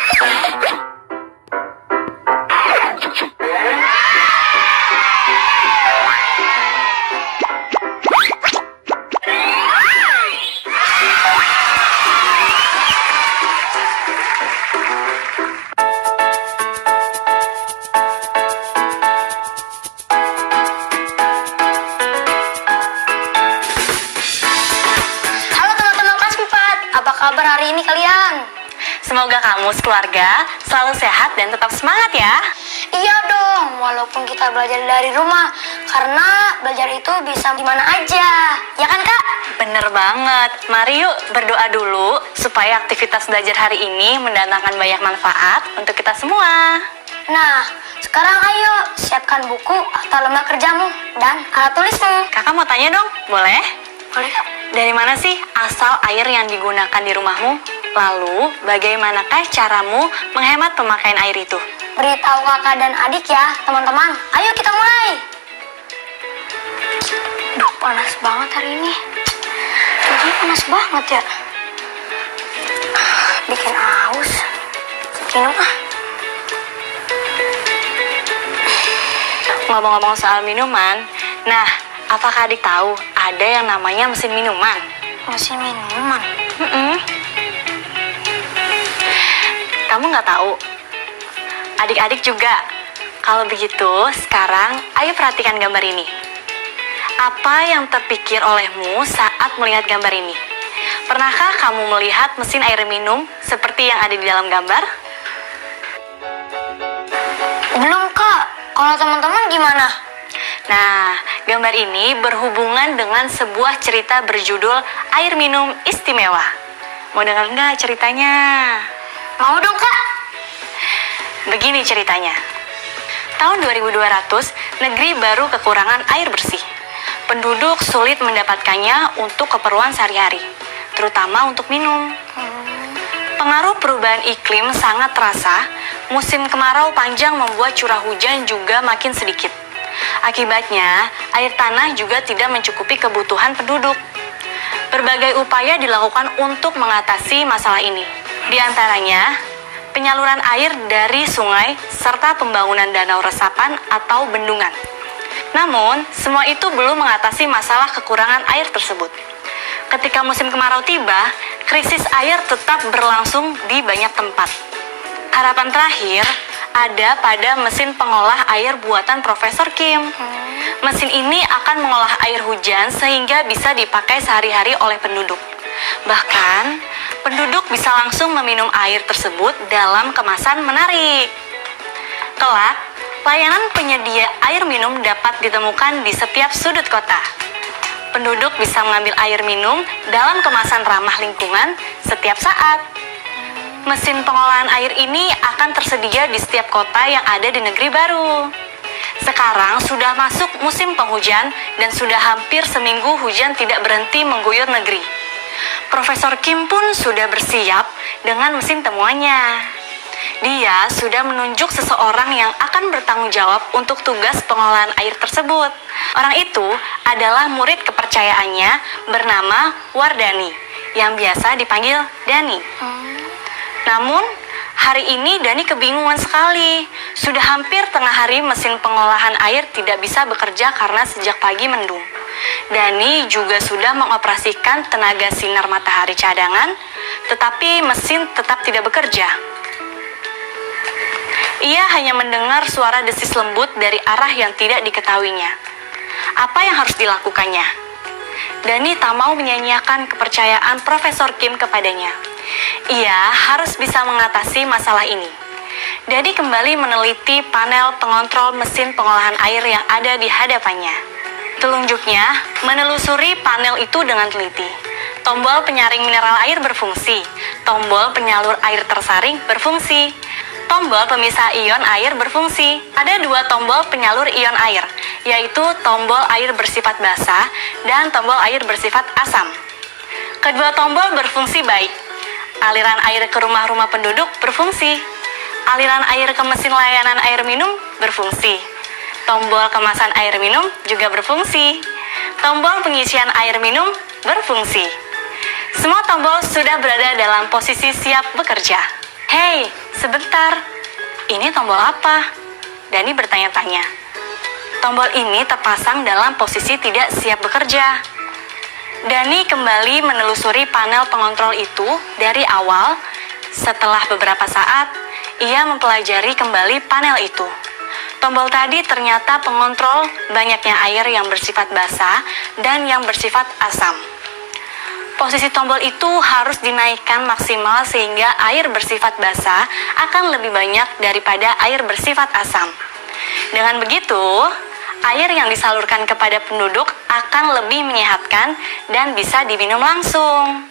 Halo teman-teman kelas 4, apa kabar hari ini kalian? Semoga kamu sekeluarga selalu sehat dan tetap semangat ya. Iya dong, walaupun kita belajar dari rumah, karena belajar itu bisa di mana aja. Ya kan Kak? Bener banget. Mari yuk berdoa dulu supaya aktivitas belajar hari ini mendatangkan banyak manfaat untuk kita semua. Nah, sekarang ayo siapkan buku atau lembar kerjamu dan alat tulismu. Kakak mau tanya dong, boleh? Boleh Kak? Dari mana sih asal air yang digunakan di rumahmu? Lalu, bagaimanakah caramu menghemat pemakaian air itu? Beritahu kakak dan adik ya, teman-teman. Ayo kita mulai. Duh, panas banget hari ini. Ini panas banget ya. Bikin aus. Minum ah. Ngomong-ngomong soal minuman, nah, apakah adik tahu ada yang namanya mesin minuman? Mesin minuman. Kamu nggak tahu? Adik-adik juga. Kalau begitu, sekarang ayo perhatikan gambar ini. Apa yang terpikir olehmu saat melihat gambar ini? Pernahkah kamu melihat mesin air minum seperti yang ada di dalam gambar? Belum Kak. Kalau teman-teman gimana? Nah, gambar ini berhubungan dengan sebuah cerita berjudul Air Minum Istimewa. Mau dengar nggak ceritanya? Mau dong Kak. Begini ceritanya. Tahun 2200, negeri baru kekurangan air bersih. Penduduk sulit mendapatkannya untuk keperluan sehari-hari, terutama untuk minum. Pengaruh perubahan iklim sangat terasa. Musim kemarau panjang membuat curah hujan juga makin sedikit. Akibatnya, air tanah juga tidak mencukupi kebutuhan penduduk. Berbagai upaya dilakukan untuk mengatasi masalah ini. Di antaranya, penyaluran air dari sungai serta pembangunan danau resapan atau bendungan. Namun, semua itu belum mengatasi masalah kekurangan air tersebut. Ketika musim kemarau tiba, krisis air tetap berlangsung di banyak tempat. Harapan terakhir ada pada mesin pengolah air buatan Profesor Kim. Mesin ini akan mengolah air hujan sehingga bisa dipakai sehari-hari oleh penduduk. Bahkan, penduduk bisa langsung meminum air tersebut dalam kemasan menarik. Kelak, layanan penyedia air minum dapat ditemukan di setiap sudut kota. Penduduk bisa mengambil air minum dalam kemasan ramah lingkungan setiap saat. Mesin pengolahan air ini akan tersedia di setiap kota yang ada di negeri baru. Sekarang sudah masuk musim penghujan dan sudah hampir seminggu hujan tidak berhenti mengguyur negeri. Profesor Kim pun sudah bersiap dengan mesin temuannya. Dia sudah menunjuk seseorang yang akan bertanggung jawab untuk tugas pengolahan air tersebut. Orang itu adalah murid kepercayaannya bernama Wardani, yang biasa dipanggil Dani. Namun, hari ini Dani kebingungan sekali. Sudah hampir tengah hari mesin pengolahan air tidak bisa bekerja karena sejak pagi mendung. Dani juga sudah mengoperasikan tenaga sinar matahari cadangan, tetapi mesin tetap tidak bekerja. Ia hanya mendengar suara desis lembut dari arah yang tidak diketahuinya. Apa yang harus dilakukannya? Dani tak mau menyanyiakan kepercayaan Profesor Kim kepadanya. Ia harus bisa mengatasi masalah ini. Dani kembali meneliti panel pengontrol mesin pengolahan air yang ada di hadapannya. Telunjuknya menelusuri panel itu dengan teliti. Tombol penyaring mineral air berfungsi. Tombol penyalur air tersaring berfungsi. Tombol pemisah ion air berfungsi. Ada dua tombol penyalur ion air, yaitu tombol air bersifat basa dan tombol air bersifat asam. Kedua tombol berfungsi baik. Aliran air ke rumah-rumah penduduk berfungsi. Aliran air ke mesin layanan air minum berfungsi. Tombol kemasan air minum juga berfungsi. Tombol pengisian air minum berfungsi. Semua tombol sudah berada dalam posisi siap bekerja. Hei, sebentar. Ini tombol apa? Dani bertanya-tanya. Tombol ini terpasang dalam posisi tidak siap bekerja. Dani kembali menelusuri panel pengontrol itu dari awal. Setelah beberapa saat, ia mempelajari kembali panel itu. Tombol tadi ternyata pengontrol banyaknya air yang bersifat basah dan yang bersifat asam. Posisi tombol itu harus dinaikkan maksimal sehingga air bersifat basah akan lebih banyak daripada air bersifat asam. Dengan begitu, air yang disalurkan kepada penduduk akan lebih menyehatkan dan bisa diminum langsung.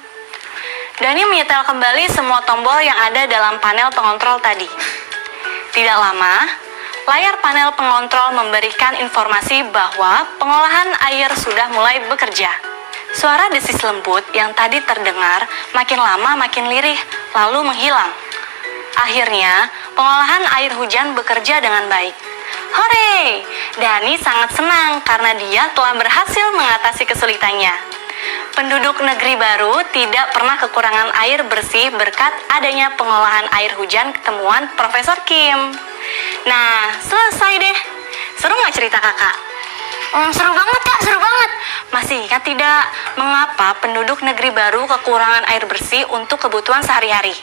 Dani menyetel kembali semua tombol yang ada dalam panel pengontrol tadi. Tidak lama, layar panel pengontrol memberikan informasi bahwa pengolahan air sudah mulai bekerja. Suara desis lembut yang tadi terdengar makin lama makin lirih, lalu menghilang. Akhirnya, pengolahan air hujan bekerja dengan baik. Hore! Dani sangat senang karena dia telah berhasil mengatasi kesulitannya. Penduduk negeri baru tidak pernah kekurangan air bersih berkat adanya pengolahan air hujan temuan Profesor Kim. Nah, selesai deh. Seru nggak cerita kakak? Seru banget Kak, seru banget. Masih ingat tidak mengapa penduduk negeri baru kekurangan air bersih untuk kebutuhan sehari-hari?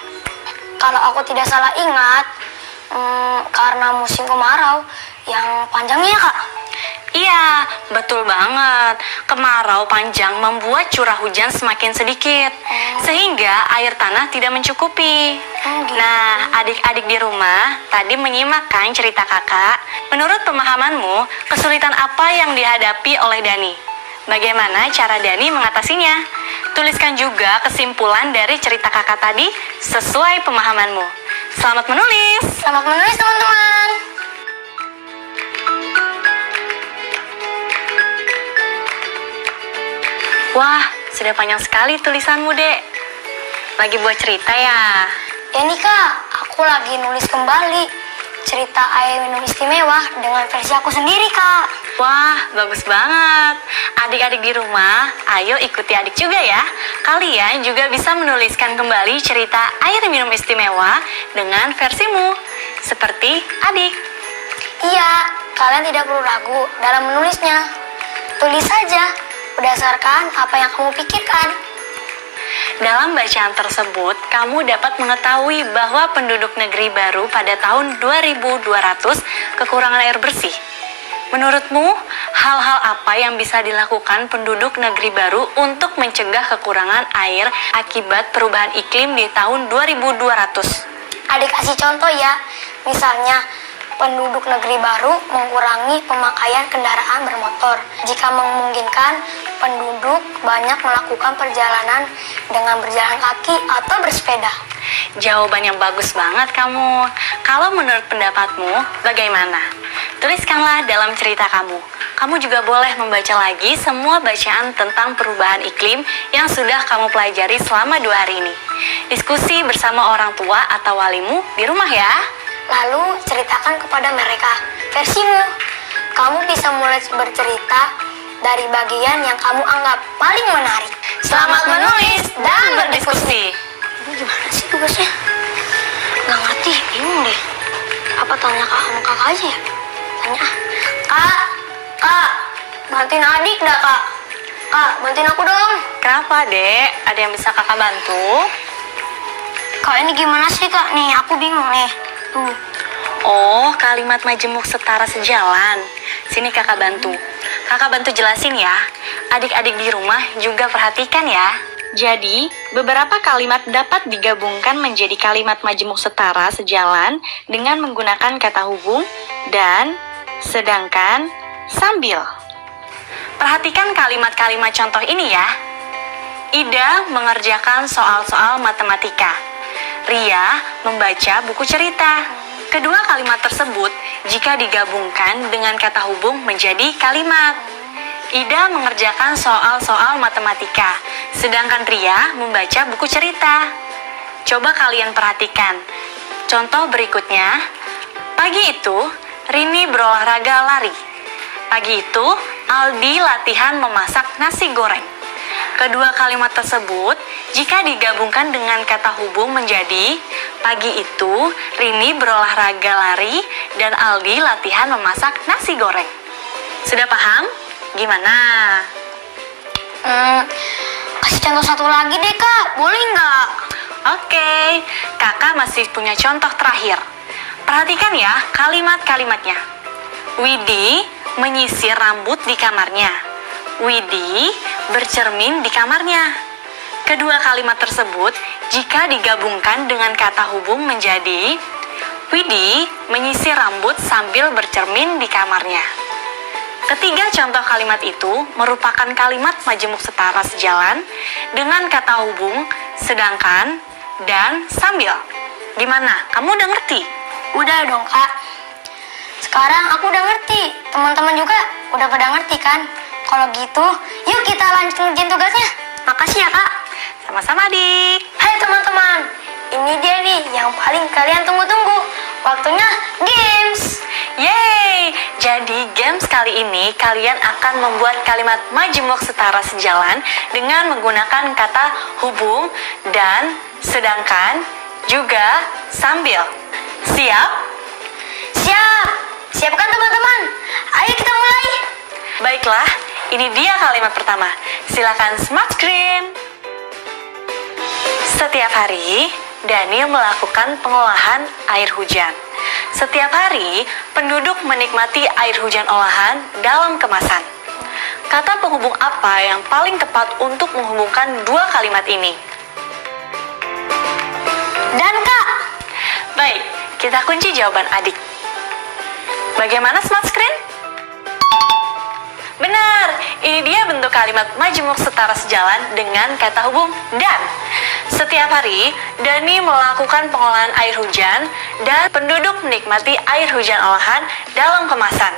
Kalau aku tidak salah ingat, karena musim kemarau yang panjangnya Kak. Iya, betul banget. Kemarau panjang membuat curah hujan semakin sedikit, sehingga air tanah tidak mencukupi. Gitu. Nah, adik-adik di rumah tadi menyimak kan cerita kakak. Menurut pemahamanmu, kesulitan apa yang dihadapi oleh Dani? Bagaimana cara Dani mengatasinya? Tuliskan juga kesimpulan dari cerita kakak tadi sesuai pemahamanmu. Selamat menulis! Selamat menulis teman-teman. Wah, sudah panjang sekali tulisanmu, Dek. Lagi buat cerita ya? Ya nih Kak, aku lagi nulis kembali cerita air minum istimewa dengan versi aku sendiri Kak. Wah, bagus banget. Adik-adik di rumah, ayo ikuti adik juga ya. Kalian juga bisa menuliskan kembali cerita air minum istimewa dengan versimu, seperti adik. Iya, kalian tidak perlu ragu dalam menulisnya. Tulis saja berdasarkan apa yang kamu pikirkan. Dalam bacaan tersebut, kamu dapat mengetahui bahwa penduduk negeri baru pada tahun 2200 kekurangan air bersih. Menurutmu, hal-hal apa yang bisa dilakukan penduduk negeri baru untuk mencegah kekurangan air akibat perubahan iklim di tahun 2200? Adik kasih contoh ya, misalnya penduduk negeri baru mengurangi pemakaian kendaraan bermotor. Jika memungkinkan, penduduk banyak melakukan perjalanan dengan berjalan kaki atau bersepeda. Jawaban yang bagus banget kamu. Kalau menurut pendapatmu, bagaimana? Tuliskanlah dalam cerita kamu. Kamu juga boleh membaca lagi semua bacaan tentang perubahan iklim yang sudah kamu pelajari selama 2 hari ini. Diskusi bersama orang tua atau walimu di rumah ya. Lalu ceritakan kepada mereka versimu. Kamu bisa mulai bercerita dari bagian yang kamu anggap paling menarik. Selamat menulis dan berdiskusi. Ini gimana sih tugasnya? Gak ngerti, bingung deh. Apa tanya kak sama kakak aja ya? Tanya Kak, bantuin adik dah kak. Kak, bantuin aku dong. Kenapa, Dek? Ada yang bisa kakak bantu? Kak, ini gimana sih kak? Nih, aku bingung nih. Tuh. Oh, kalimat majemuk setara sejalan. Sini kakak bantu. Kakak bantu jelasin ya. Adik-adik di rumah juga perhatikan ya. Jadi, beberapa kalimat dapat digabungkan menjadi kalimat majemuk setara sejalan dengan menggunakan kata hubung dan, sedangkan, sambil. Perhatikan kalimat-kalimat contoh ini ya. Ida mengerjakan soal-soal matematika. Ria membaca buku cerita. Kedua kalimat tersebut jika digabungkan dengan kata hubung menjadi kalimat. Ida mengerjakan soal-soal matematika, sedangkan Ria membaca buku cerita. Coba kalian perhatikan. Contoh berikutnya, pagi itu Rini berolahraga lari. Pagi itu Aldi latihan memasak nasi goreng. Kedua kalimat tersebut jika digabungkan dengan kata hubung menjadi pagi itu Rini berolahraga lari dan Aldi latihan memasak nasi goreng. Sudah paham? Gimana? Kasih contoh satu lagi deh kak, boleh nggak? Oke, kakak masih punya contoh terakhir. Perhatikan ya kalimat-kalimatnya. Widi menyisir rambut di kamarnya. Widi bercermin di kamarnya. Kedua kalimat tersebut jika digabungkan dengan kata hubung menjadi Widi menyisir rambut sambil bercermin di kamarnya. Ketiga contoh kalimat itu merupakan kalimat majemuk setara sejalan dengan kata hubung sedangkan dan sambil. Gimana? Kamu udah ngerti? Udah dong kak. Sekarang aku udah ngerti, teman-teman juga udah pada ngerti kan? Kalau gitu, yuk kita lanjut ngerjain tugasnya. Makasih ya kak. Sama-sama, Dik. Hai teman-teman, ini dia nih yang paling kalian tunggu-tunggu. Waktunya games. Yeay! Jadi games kali ini kalian akan membuat kalimat majemuk setara sejalan dengan menggunakan kata hubung dan sedangkan juga sambil. Siap? Siap. Siap kan teman-teman? Ayo kita mulai. Baiklah, ini dia kalimat pertama. Silakan smart screen. Setiap hari, Daniel melakukan pengolahan air hujan. Setiap hari, penduduk menikmati air hujan olahan dalam kemasan. Kata penghubung apa yang paling tepat untuk menghubungkan dua kalimat ini? Dan kak. Baik, kita kunci jawaban adik. Bagaimana smart screen? Benar, ini dia bentuk kalimat majemuk setara sejalan dengan kata hubung dan. Setiap hari, Dani melakukan pengolahan air hujan dan penduduk menikmati air hujan olahan dalam kemasan.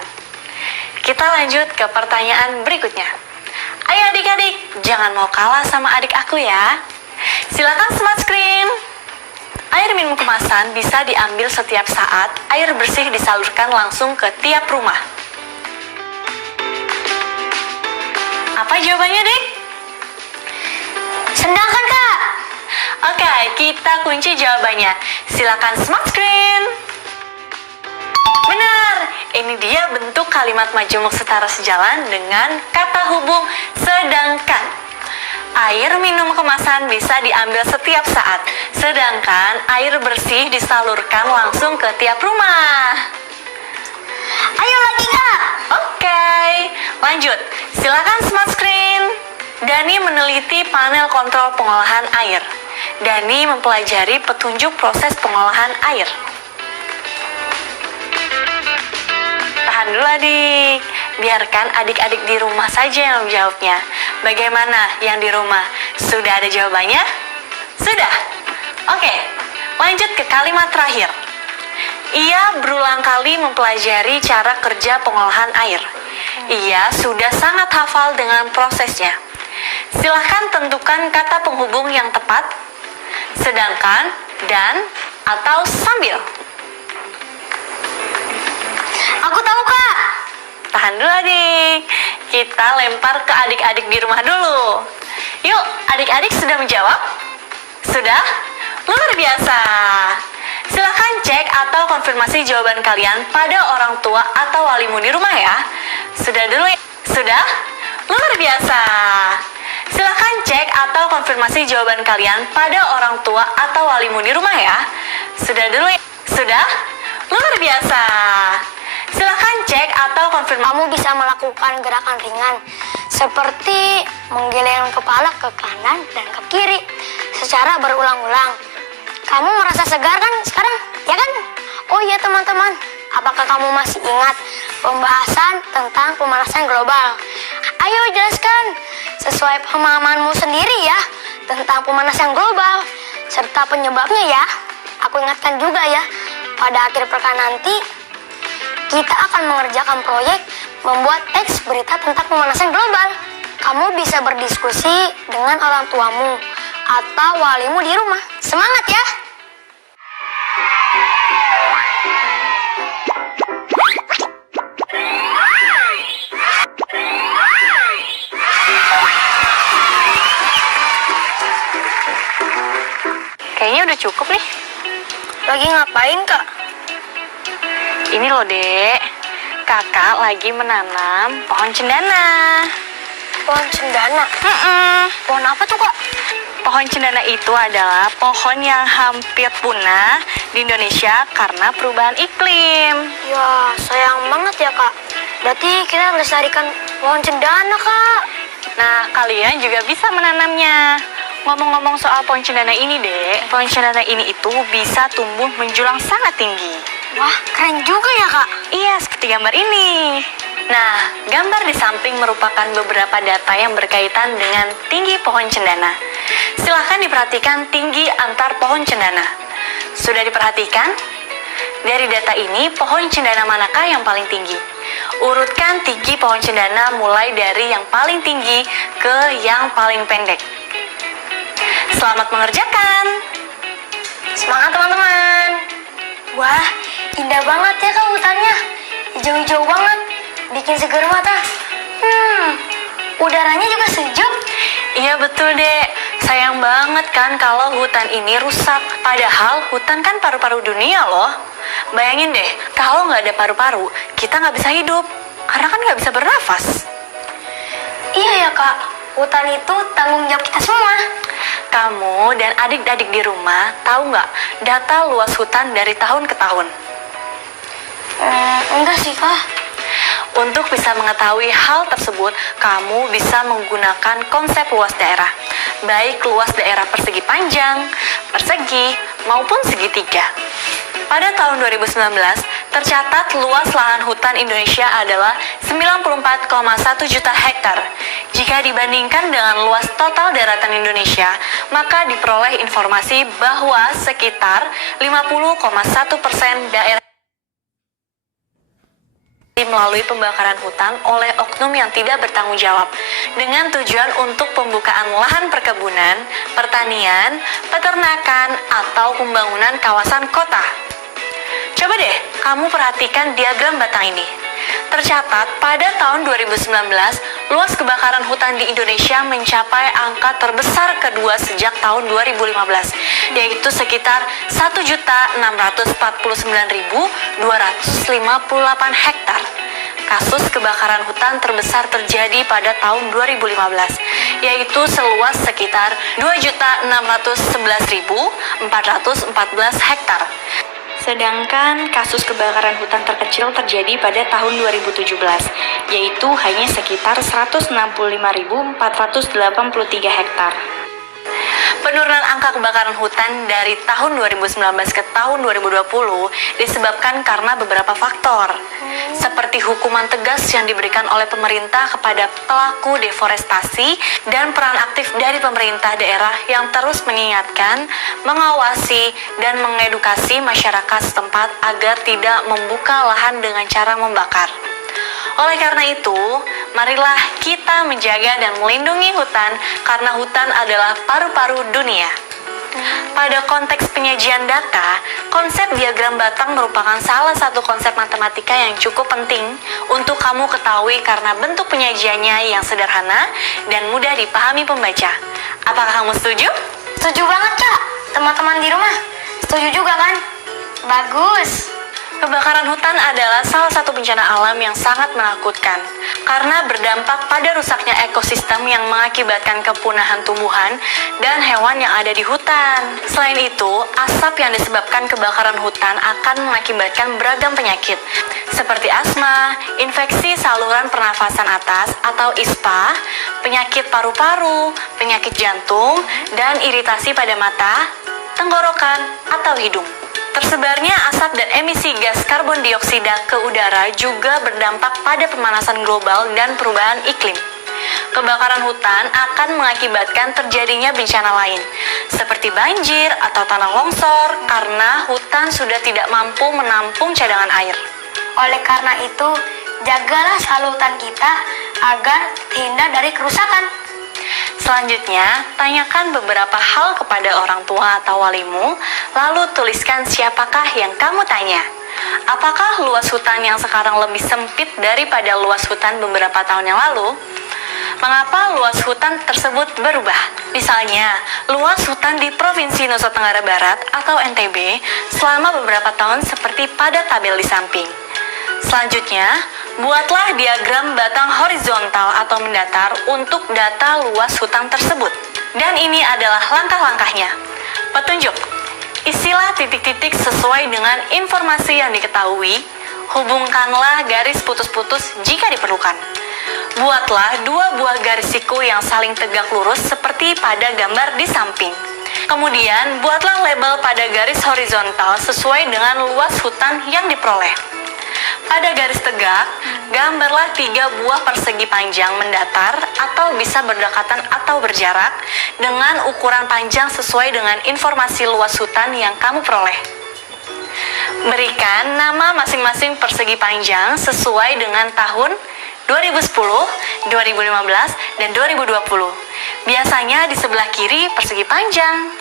Kita lanjut ke pertanyaan berikutnya. Ayo adik-adik, jangan mau kalah sama adik aku ya. Silakan smart screen. Air minum kemasan bisa diambil setiap saat air bersih disalurkan langsung ke tiap rumah. Apa jawabannya, Dik? Sedangkan kak. Oke, kita kunci jawabannya. Silakan smart screen. Benar, ini dia bentuk kalimat majemuk setara sejalan dengan kata hubung sedangkan. Air minum kemasan bisa diambil setiap saat, sedangkan air bersih disalurkan langsung ke tiap rumah. Ayo lagi kak. Oke, lanjut. Silakan smart screen. Dani meneliti panel kontrol pengolahan air. Dani mempelajari petunjuk proses pengolahan air. Tahan dulu adik. Biarkan adik-adik di rumah saja yang menjawabnya. Bagaimana yang di rumah? Sudah ada jawabannya? Sudah? Oke, lanjut ke kalimat terakhir. Ia berulang kali mempelajari cara kerja pengolahan air. Ia sudah sangat hafal dengan prosesnya. Silahkan tentukan kata penghubung yang tepat, sedangkan, dan, atau sambil. Aku tahu kak. Tahan dulu adik. Kita lempar ke adik-adik di rumah dulu. Yuk, adik-adik sudah menjawab? Sudah? Luar biasa. Silahkan cek atau konfirmasi jawaban kalian pada orang tua atau walimu di rumah ya. Sudah dulu ya? Sudah? Luar biasa. Silahkan cek atau konfirmasi jawaban kalian pada orang tua atau walimu di rumah ya. Sudah dulu ya? Sudah? Luar biasa. Silahkan cek atau konfirmasi. Kamu bisa melakukan gerakan ringan seperti menggeleng kepala ke kanan dan ke kiri secara berulang-ulang. Kamu merasa segar kan sekarang? Ya kan? Oh iya teman-teman, apakah kamu masih ingat pembahasan tentang pemanasan global? Ayo jelaskan sesuai pemahamanmu sendiri ya tentang pemanasan global serta penyebabnya ya. Aku ingatkan juga ya, pada akhir pekan nanti kita akan mengerjakan proyek membuat teks berita tentang pemanasan global. Kamu bisa berdiskusi dengan orang tuamu atau walimu di rumah. Semangat ya! cukup nih. Lagi ngapain, Kak? Ini loh, Dek. Kakak lagi menanam pohon cendana. Pohon cendana. Pohon apa tuh, Kak? Pohon cendana itu adalah pohon yang hampir punah di Indonesia karena perubahan iklim. Ya, sayang banget ya, Kak. Berarti kita harus lestarikan pohon cendana, Kak. Nah, kalian juga bisa menanamnya. Ngomong-ngomong soal pohon cendana ini, Dek, pohon cendana ini itu bisa tumbuh menjulang sangat tinggi. Wah, keren juga ya, Kak. Iya, seperti gambar ini. Nah, gambar di samping merupakan beberapa data yang berkaitan dengan tinggi pohon cendana. Silahkan diperhatikan tinggi antar pohon cendana. Sudah diperhatikan? Dari data ini, pohon cendana manakah yang paling tinggi? Urutkan tinggi pohon cendana mulai dari yang paling tinggi ke yang paling pendek. Selamat mengerjakan! Semangat, teman-teman. Wah, indah banget ya, Kak, hutannya. Hijau-hijau banget. Bikin seger mata. Udaranya juga sejuk. Iya betul, Dek. Sayang banget kan kalau hutan ini rusak. Padahal hutan kan paru-paru dunia loh. Bayangin deh, kalau nggak ada paru-paru, kita nggak bisa hidup. Karena kan nggak bisa bernafas. Iya ya, Kak. Hutan itu tanggung jawab kita semua. Kamu dan adik-adik di rumah tahu nggak data luas hutan dari tahun ke tahun? Enggak sih, Kak. Untuk bisa mengetahui hal tersebut, kamu bisa menggunakan konsep luas daerah. Baik luas daerah persegi panjang, persegi, maupun segitiga. Pada tahun 2019, tercatat luas lahan hutan Indonesia adalah 94,1 juta hektar. Jika dibandingkan dengan luas total daratan Indonesia, maka diperoleh informasi bahwa sekitar 50,1% daerah melalui pembakaran hutan oleh oknum yang tidak bertanggung jawab dengan tujuan untuk pembukaan lahan perkebunan, pertanian, peternakan, atau pembangunan kawasan kota. Coba deh kamu perhatikan diagram batang ini. Tercatat pada tahun 2019, luas kebakaran hutan di Indonesia mencapai angka terbesar kedua sejak tahun 2015, yaitu sekitar 1.649.258 hektar. Kasus kebakaran hutan terbesar terjadi pada tahun 2015, yaitu seluas sekitar 2.611.414 hektar. Sedangkan kasus kebakaran hutan terkecil terjadi pada tahun 2017, yaitu hanya sekitar 165.483 hektar. Penurunan angka kebakaran hutan dari tahun 2019 ke tahun 2020 disebabkan karena beberapa faktor, seperti hukuman tegas yang diberikan oleh pemerintah kepada pelaku deforestasi dan peran aktif dari pemerintah daerah yang terus mengingatkan, mengawasi, dan mengedukasi masyarakat setempat agar tidak membuka lahan dengan cara membakar. Oleh karena itu, marilah kita menjaga dan melindungi hutan karena hutan adalah paru-paru dunia. Pada konteks penyajian data, konsep diagram batang merupakan salah satu konsep matematika yang cukup penting untuk kamu ketahui karena bentuk penyajiannya yang sederhana dan mudah dipahami pembaca. Apakah kamu setuju? Setuju banget, Kak. Teman-teman di rumah setuju juga kan? Bagus. Kebakaran hutan adalah salah satu bencana alam yang sangat menakutkan karena berdampak pada rusaknya ekosistem yang mengakibatkan kepunahan tumbuhan dan hewan yang ada di hutan. Selain itu, asap yang disebabkan kebakaran hutan akan mengakibatkan beragam penyakit seperti asma, infeksi saluran pernafasan atas atau ISPA, penyakit paru-paru, penyakit jantung, dan iritasi pada mata, tenggorokan, atau hidung. Tersebarnya asap dan emisi gas karbon dioksida ke udara juga berdampak pada pemanasan global dan perubahan iklim. Kebakaran hutan akan mengakibatkan terjadinya bencana lain, seperti banjir atau tanah longsor karena hutan sudah tidak mampu menampung cadangan air. Oleh karena itu, jagalah selalu hutan kita agar terhindar dari kerusakan. Selanjutnya, tanyakan beberapa hal kepada orang tua atau walimu, lalu tuliskan siapakah yang kamu tanya. Apakah luas hutan yang sekarang lebih sempit daripada luas hutan beberapa tahun yang lalu? Mengapa luas hutan tersebut berubah? Misalnya, luas hutan di Provinsi Nusa Tenggara Barat atau NTB selama beberapa tahun seperti pada tabel di samping. Selanjutnya, buatlah diagram batang horizontal atau mendatar untuk data luas hutan tersebut. Dan ini adalah langkah-langkahnya. Petunjuk. Isilah titik-titik sesuai dengan informasi yang diketahui. Hubungkanlah garis putus-putus jika diperlukan. Buatlah dua buah garis siku yang saling tegak lurus seperti pada gambar di samping. Kemudian, buatlah label pada garis horizontal sesuai dengan luas hutan yang diperoleh. Pada garis tegak, gambarlah 3 buah persegi panjang mendatar atau bisa berdekatan atau berjarak dengan ukuran panjang sesuai dengan informasi luas hutan yang kamu peroleh. Berikan nama masing-masing persegi panjang sesuai dengan tahun 2010, 2015, dan 2020. Biasanya di sebelah kiri persegi panjang.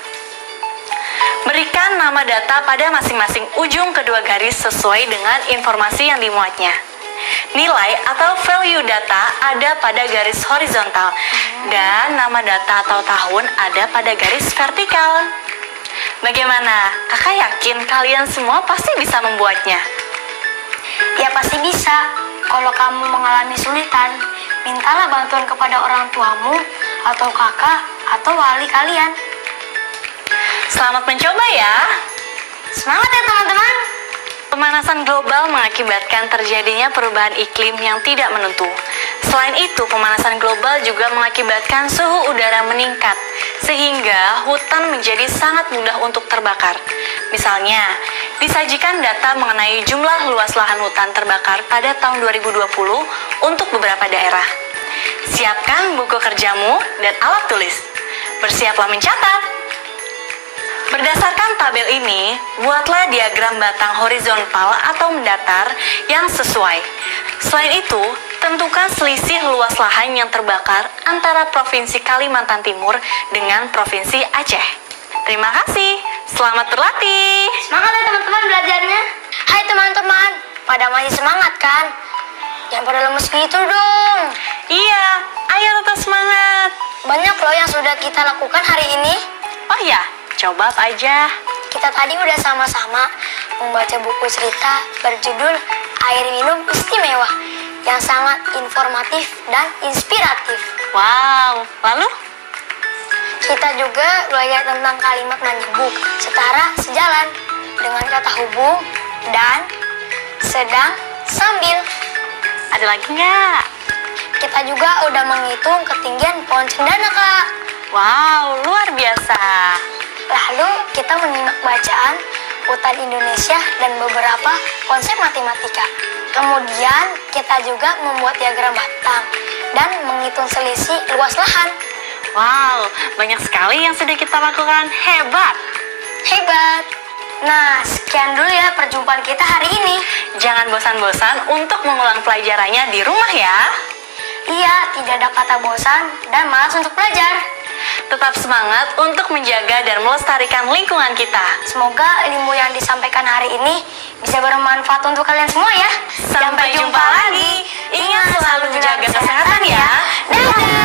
Berikan nama data pada masing-masing ujung kedua garis sesuai dengan informasi yang dimuatnya. Nilai atau value data ada pada garis horizontal dan nama data atau tahun ada pada garis vertikal. Bagaimana? Kakak yakin kalian semua pasti bisa membuatnya. Ya pasti bisa. Kalau kamu mengalami kesulitan, mintalah bantuan kepada orang tuamu atau kakak atau wali kalian. Selamat mencoba ya. Semangat ya teman-teman. Pemanasan global mengakibatkan terjadinya perubahan iklim yang tidak menentu. Selain itu, pemanasan global juga mengakibatkan suhu udara meningkat, sehingga hutan menjadi sangat mudah untuk terbakar. Misalnya, disajikan data mengenai jumlah luas lahan hutan terbakar pada tahun 2020 untuk beberapa daerah. Siapkan buku kerjamu dan alat tulis. Bersiaplah mencatat. Berdasarkan tabel ini, buatlah diagram batang horizontal atau mendatar yang sesuai. Selain itu, tentukan selisih luas lahan yang terbakar antara Provinsi Kalimantan Timur dengan Provinsi Aceh. Terima kasih, selamat berlatih. Semangat ya teman-teman belajarnya. Hai teman-teman, pada masih semangat kan? Jangan pada lemes gitu dong. Iya, ayo tetap semangat. Banyak loh yang sudah kita lakukan hari ini. Oh iya, coba apa aja? Kita tadi udah sama-sama membaca buku cerita berjudul Air Minum Istimewa yang sangat informatif dan inspiratif. Wow, lalu? Kita juga belajar tentang kalimat menyebut setara sejalan dengan kata hubung dan sedang sambil. Ada lagi nggak? Kita juga udah menghitung ketinggian pohon cendana, Kak. Wow, luar biasa. Lalu kita menyimak bacaan hutan Indonesia dan beberapa konsep matematika. Kemudian kita juga membuat diagram batang dan menghitung selisih luas lahan. Wow, banyak sekali yang sudah kita lakukan. Hebat. Hebat. Nah, sekian dulu ya perjumpaan kita hari ini. Jangan bosan-bosan untuk mengulang pelajarannya di rumah ya. Iya, tidak ada kata bosan dan malas untuk belajar. Tetap semangat untuk menjaga dan melestarikan lingkungan kita. Semoga ilmu yang disampaikan hari ini bisa bermanfaat untuk kalian semua ya. Sampai jumpa lagi. Ingat selalu jaga kesehatan ya. Dadah.